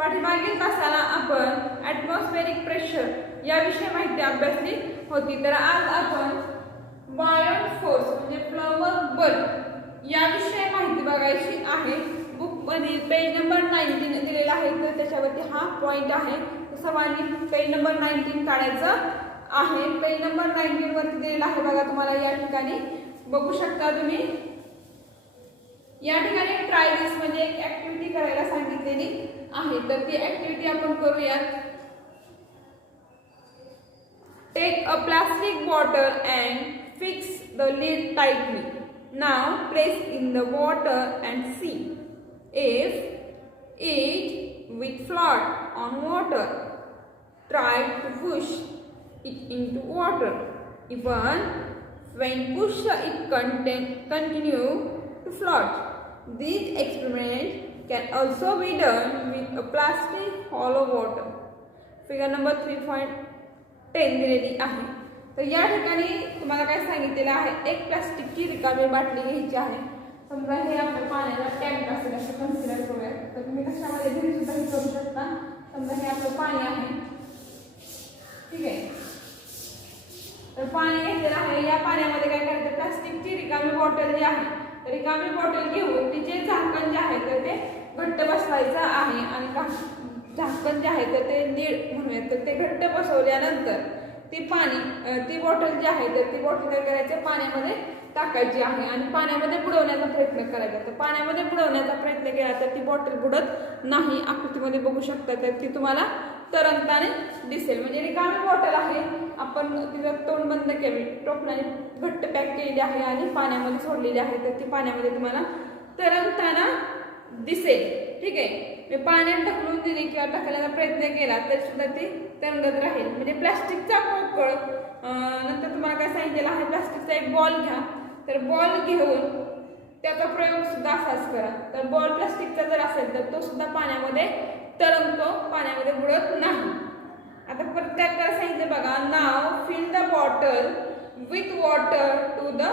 पाठीमागील तासाला आपण ॲटमॉस्फेरिक प्रेशर याविषयी माहिती अभ्यासली होती. तर आज आपण बायोट फोर्स म्हणजे फ्लवर बल याविषयी माहिती बघायची आहे. बुकमध्ये पेज नंबर 19 दिलेला आहे, तर त्याच्यावरती हा पॉइंट आहे. सर्वांनी पेज नंबर 19 काढायचं आहे. पेज नंबर 19 वरती दिलेला आहे बघा, तुम्हाला या ठिकाणी बघू शकता तुम्ही. या ठिकाणी ट्राय दिस म्हणजे एक ऍक्टिव्हिटी करायला सांगितलेली आहे, तर ती ऍक्टिव्हिटी आपण करूयात. Take a plastic bottle and fix the lid tightly. Now place in the water and see if it will float on water. Try to push it into water. Even when pushed, it continue to float. This experiment can also be done with a plastic hollow bottle. Figure number 3.10 दिलेली आहे. तर या ठिकाणी तुम्हाला काय सांगितलेलं आहे, एक प्लास्टिकची रिकामी बाटली घ्यायची आहे. समजा हे आपल्या पाण्याचा टँक असेल असं कन्सिडर करूया. तर तुम्ही कशामध्ये घरी सुद्धा हे करू शकता. समजा हे आपलं पाणी आहे, ठीक आहे. तर पाणी घेतलेलं आहे. या पाण्यामध्ये काय करायचं, प्लास्टिकची रिकामी बॉटल जी आहे, तर रिकामी बॉटल घेऊन तिचे झाकण जे आहे तर ते घट्ट बसवायचं आहे. आणि झाकण जे आहे तर ते लीड म्हणूयात, तर ते घट्ट बसवल्यानंतर ती बॉटल जी आहे तर ती बॉटल काय करायचं, पाण्यामध्ये टाकायची आहे आणि पाण्यामध्ये बुडवण्याचा प्रयत्न करायचा. तर पाण्यामध्ये बुडवण्याचा प्रयत्न केला तर ती बॉटल बुडत नाही. आकृतीमध्ये बघू शकता, तर ती तुम्हाला तरंगताना दिसेल. म्हणजे रिकामी बॉटल आहे, आपण तिचं तोंड बंद केले, टोपणाने घट्ट पॅक केलेली आहे आणि पाण्यामध्ये सोडलेली आहे, तर ती पाण्यामध्ये तुम्हाला तरंगताना दिसेल. ठीक आहे. मी पाण्यात ढकलून दिली किंवा ढकलण्याचा प्रयत्न केला तर सुद्धा ती तरंगत राहील. म्हणजे प्लास्टिकचा पोकळ. नंतर तुम्हाला काय सांगितलेलं आहे, प्लास्टिकचा एक बॉल घ्या. तर बॉल घेऊन त्याचा प्रयोग सुद्धा असाच करा. तर बॉल प्लास्टिकचा जर असेल तर तो सुद्धा पाण्यामध्ये तरंगतो, पाण्यामध्ये बुडत नाही. आता परत काय करायला सांगितलं बघा. Now fill the bottle with water to the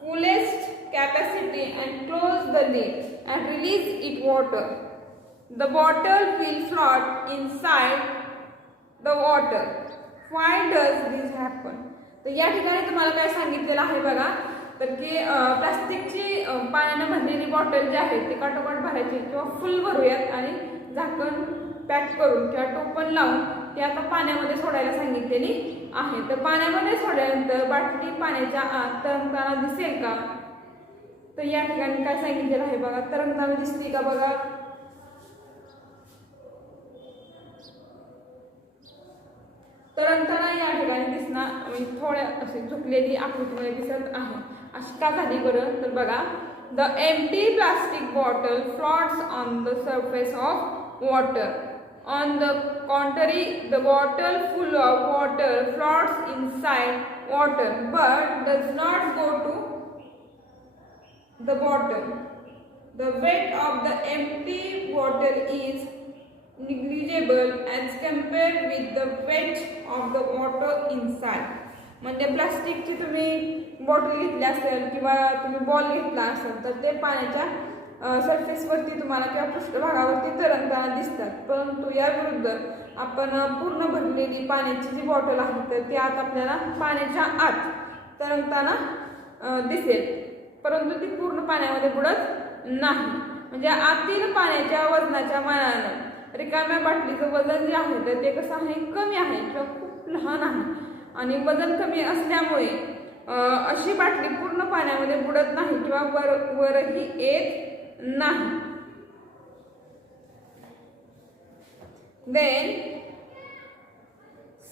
fullest capacity and close the lid and release it water. The bottle will float inside the water. Why does this happen? तर या ठिकाणी तुम्हाला काय सांगितलेलं आहे बघा, तर की प्लास्टिकची पाण्याने भरलेली बॉटल जी आहे ती काटोकाट भरायची किंवा फुल भरूयात आणि झाकण पॅक करून किंवा टोपण लावून ती आता पाण्यामध्ये सोडायला सांगितलेली आहे. तर पाण्यामध्ये सोडल्यानंतर बाटली पाण्याच्या आत तरंगताना दिसेल का? तर या ठिकाणी काय सांगितलेलं आहे बघा, तरंगताना दिसते का बघा. तरंगताना या ठिकाणी दिसणार, म्हणजे थोड्या अशी झुकलेली आकृतीमध्ये दिसत आहे. अशी का झाली बरं, तर बघा. The empty plastic bottle floats on the surface of water. On the contrary, the bottle full of water floats inside water but does not go to the bottom. The weight of the empty bottle is negligible as compared with the weight of the water inside. म्हणजे प्लास्टिकची तुम्ही bottle घेतली असेल किंवा तुम्ही ball घेतला असेल तर ते पाण्याच्या सरफेसवरती तुम्हाला किंवा पृष्ठभागावरती तरंगताना दिसतात. परंतु या विरुद्ध आपण पूर्ण भरलेली पाण्याची जी बॉटल आहे तर ती आत आपल्याला पाण्याच्या आत तरंगताना दिसेल, परंतु ती पूर्ण पाण्यामध्ये बुडत नाही. म्हणजे आतील पाण्याच्या वजनाच्या मानाने रिकाम्या बाटलीचं वजन जे आहे तर ते कसं आहे, कमी आहे किंवा खूप लहान आहे. आणि वजन कमी असल्यामुळे अशी बाटली पूर्ण पाण्यामध्ये बुडत नाही किंवा वरही येत नाही. Then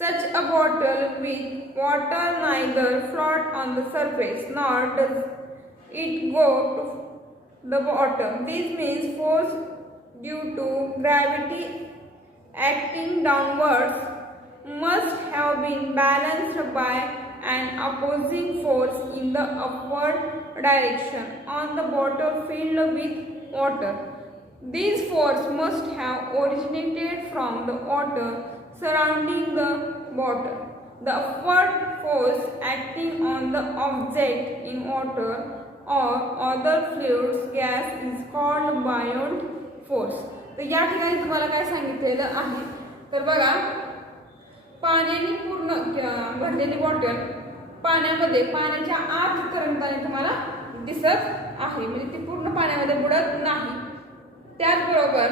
such a bottle with water neither float on the surface nor does it go to the bottom. This means force due to gravity acting downwards must have been balanced by an opposing force in the upward direction on the bottle filled with water. This force must have originated from the water surrounding the bottle. The upward force acting on the object in water or other fluids gas is called buoyant force. तर या ठिकाणी तुम्हाला काय सांगितलेलं आहे तर बघा, पाण्याने पूर्ण भरलेली बॉटल पाण्यामध्ये पाण्याच्या आत तरंगताना तुम्हाला दिसत आहे, म्हणजे ती पूर्ण पाण्यामध्ये बुडत नाही. त्याचबरोबर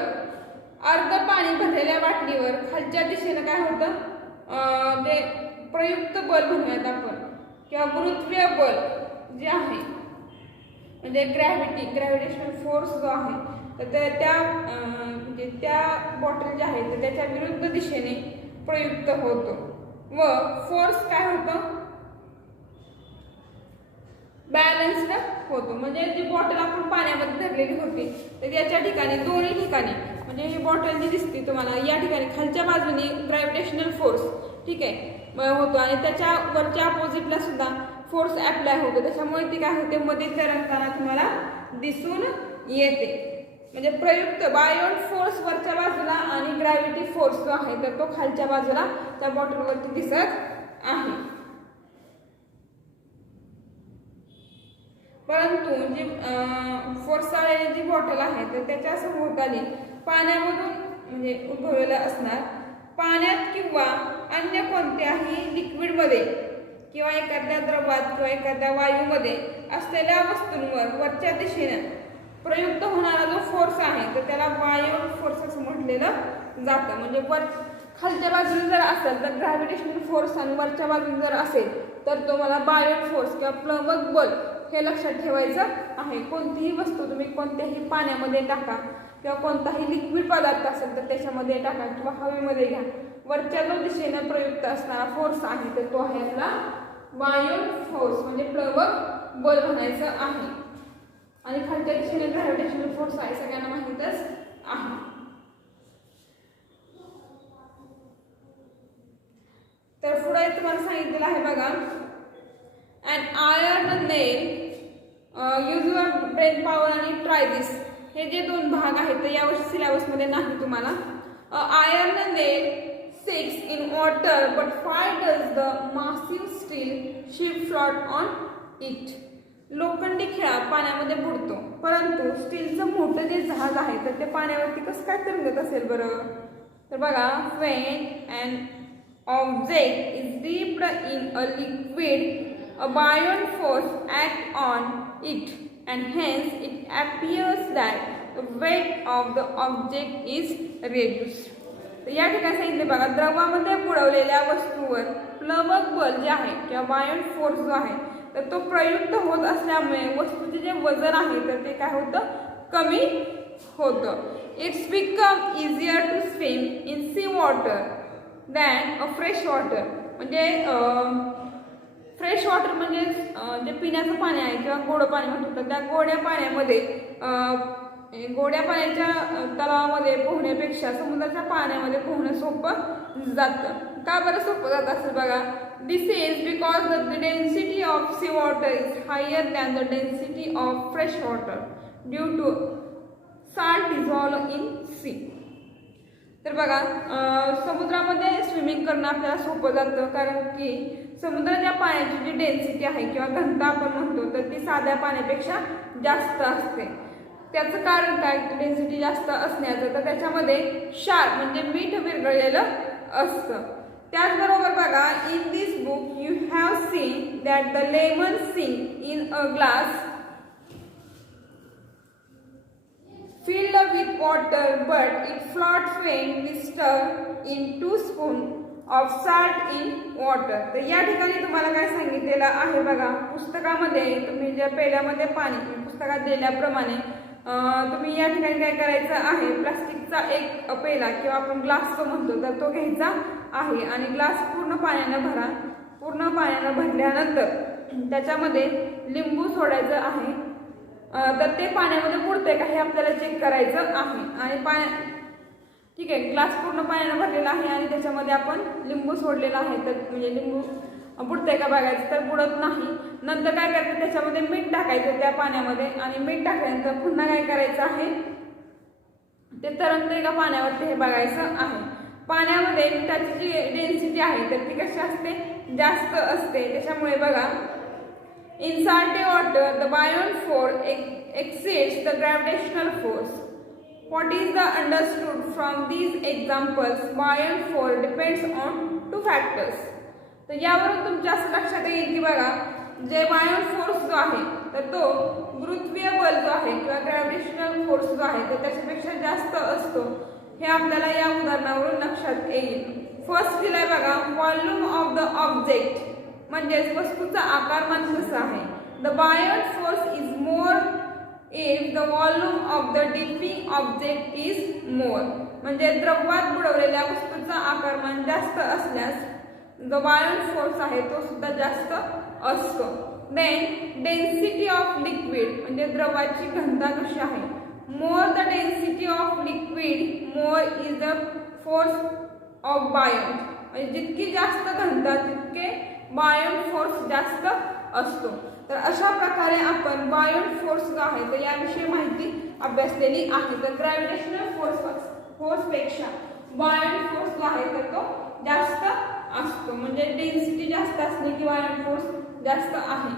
अर्ध पाणी भरलेल्या बाटलीवर खालच्या दिशेनं काय होतं, ते प्रयुक्त बल म्हणूयात आपण किंवा गुरुत्वीय बल जे आहे, म्हणजे ग्रॅव्हिटेशनल फोर्स जो आहे तर त्या म्हणजे त्या बॉटल जे आहे तर त्याच्या विरुद्ध दिशेने प्रयुक्त होतो व फोर्स काय होतं, बॅलन्स्ड होतो. म्हणजे जी बॉटल आपण पाण्यामध्ये धरलेली होती तर याच्या ठिकाणी दोन्ही ठिकाणी म्हणजे ही बॉटल जी दिसते तुम्हाला या ठिकाणी खालच्या बाजूने ग्रॅव्हिटेशनल फोर्स ठीक आहे होतो आणि त्याच्या वरच्या अपोजिटला सुद्धा फोर्स अप्लाय होतो. त्याच्यामुळे ती काय होते, मध्ये तरंगताना तुम्हाला दिसून येते. म्हणजे प्रयुक्त बायोन फोर्स वरच्या बाजूला आणि ग्रॅव्हिटी फोर्स जो आहे तर तो खालच्या बाजूला त्या बॉटलवरती दिसत आहे. परंतु जी फोर्स आलेली जी बॉटल आहे तर त्याच्या सभोवताली पाण्यामधून म्हणजे उद्भवलेलं असणार. पाण्यात किंवा अन्य कोणत्याही लिक्विडमध्ये किंवा एखाद्या द्रवात किंवा एखाद्या वायूमध्ये असलेल्या वस्तूंवर वरच्या दिशेने प्रयुक्त होणारा जो फोर्स आहे तर त्याला बायोन फोर्स असं म्हटलेलं जातं. म्हणजे वर खालच्या बाजूने जर असेल तर ग्रॅव्हिटेशनल फोर्स आणि वरच्या बाजूने जर असेल तर तुम्हाला बायोन फोर्स किंवा प्लवक बल हे लक्षात ठेवायचं आहे. कोणतीही वस्तू तुम्ही कोणत्याही पाण्यामध्ये टाका किंवा कोणताही लिक्विड पदार्थ असेल तर त्याच्यामध्ये टाका किंवा हवेमध्ये घ्या, वरच्या जो दिशेने प्रयुक्त असणारा फोर्स आहे तर तो आहे आपला बायोन फोर्स म्हणजे प्लवक बल म्हणायचं आहे. आणि खालच्या दिशेने ग्रॅव्हिटेशनल फोर्स आहे, सगळ्यांना माहितच आहे. तर पुढे तुम्हाला सांगितलेलं आहे बघा, and iron nail use your brain power आणि ट्राय दिस. हे जे दोन भाग आहेत तर यावर्षी सिलेबसमध्ये नाही तुम्हाला. Iron nail sinks in water but why does the massive steel ship float on it? लोखंडी खिळा पाण्यामध्ये बुडतो परंतु स्टीलचं मोठं जे जहाज आहे तर ते पाण्यावरती कसं काय तरंगत असेल बरं. तर बघा, when an object is dipped in a liquid a buoyant force acts on it and hence it appears that the weight of the object is reduced. तर या ठिकाणी सांगितले बघा, द्रवामध्ये बुडवलेल्या वस्तूवर प्लवक बल जे आहे किंवा बायोन फोर्स जो आहे तर तो प्रयुक्त होत असल्यामुळे वस्तूचे जे वजन आहे तर ते काय होतं, कमी होतं. It's become easier to swim in sea water than a fresh water. म्हणजे फ्रेश वॉटर म्हणजे जे पिण्याचं पाणी आहे किंवा गोड पाणी म्हणतो तर त्या गोड्या पाण्यामध्ये गोड्या पाण्याच्या तलावामध्ये पोहण्यापेक्षा समुद्राच्या पाण्यामध्ये पोहणं सोपं जातं. का बरं सोपं जात असेल बघा, this is because the density of sea water is higher than the density of fresh water due to salt dissolve in sea. तर बघा, समुद्रामध्ये स्विमिंग करणं आपल्याला सोपं जातं कारण की समुद्राच्या पाण्याची जी डेन्सिटी आहे किंवा घनता आपण म्हणतो तर ती साध्या पाण्यापेक्षा जास्त असते. त्याचं कारण काय, डेन्सिटी जास्त असण्याचं, तर त्याच्यामध्ये क्षार म्हणजे मीठ विरघळलेलं असतं. त्याचबरोबर बघा, in this book you have seen that the lemon sink in a glass filled with water but it floats when we stir in 2 spoons of salt in water. तर या ठिकाणी तुम्हाला काय सांगितलेलं आहे बघा, पुस्तकामध्ये तुम्ही ज्या पेल्यामध्ये पाणी पुस्तकात दिल्याप्रमाणे तुम्ही या ठिकाणी काय करायचं आहे, प्लास्टिकचा एक पेला किंवा आपण ग्लास जो म्हणतो तर तो घ्यायचा आहे आणि ग्लास पूर्ण पाण्यानं भरा. पूर्ण पाण्यानं भरल्यानंतर त्याच्यामध्ये लिंबू सोडायचं आहे. तर ते पाण्यामध्ये बुडते का हे आपल्याला चेक करायचं आहे. आणि ठीक आहे, ग्लास पूर्ण पाण्यानं भरलेला आहे आणि त्याच्यामध्ये आपण लिंबू सोडलेला आहे तर म्हणजे लिंबू बुडते का बघायचं, तर बुडत नाही. नंतर काय करायचं, त्याच्यामध्ये मीठ टाकायचं त्या पाण्यामध्ये आणि मीठ टाकल्यानंतर पुन्हा काय करायचं आहे, ते तरंगते का पाण्यावरती हे बघायचं आहे. पाण्यामध्ये मिठाची जी डेन्सिटी आहे तर ती कशी असते, जास्त असते. त्याच्यामुळे बघा, in salty water the buoyant force exceeds the gravitational force. What is the understood from these examples? Buoyant force depends on two factors. तर यावरून तुमच्या असं लक्षात येईल की बघा जे buoyant force जो आहे तर तो गुरुत्वीय बल जो आहे किंवा ग्रॅव्हिटेशनल फोर्स जो आहे तर त्याच्यापेक्षा जास्त असतो हे आपल्याला या उदाहरणावरून लक्षात येईल. फर्स्ट दिलाय बघा व्हॉल्यूम ऑफ द ऑब्जेक्ट म्हणजेच वस्तूचा आकारमान कसा आहे. The buoyant force is more if the volume of the dipping object is more. म्हणजे द्रवात बुडवलेल्या वस्तूचा आकारमान जास्त असल्यास जो buoyant force आहे तो सुद्धा जास्त असतो. देन डेन्सिटी ऑफ लिक्विड म्हणजे द्रवाची घनता कशी आहे. More the density of liquid more is the force of buoyant. म्हणजे जितकी जास्त घनता तितके buoyant फोर्स जास्त असतो. तर अशा प्रकारे आपण buoyant फोर्स जो आहे तर याविषयी माहिती अभ्यासलेली आहे. तर ग्रॅव्हिटेशनल फोर्स पेक्षा buoyant फोर्स जो आहे तर तो जास्त असतो म्हणजे डेन्सिटी जास्त असणे की buoyant फोर्स जास्त आहे.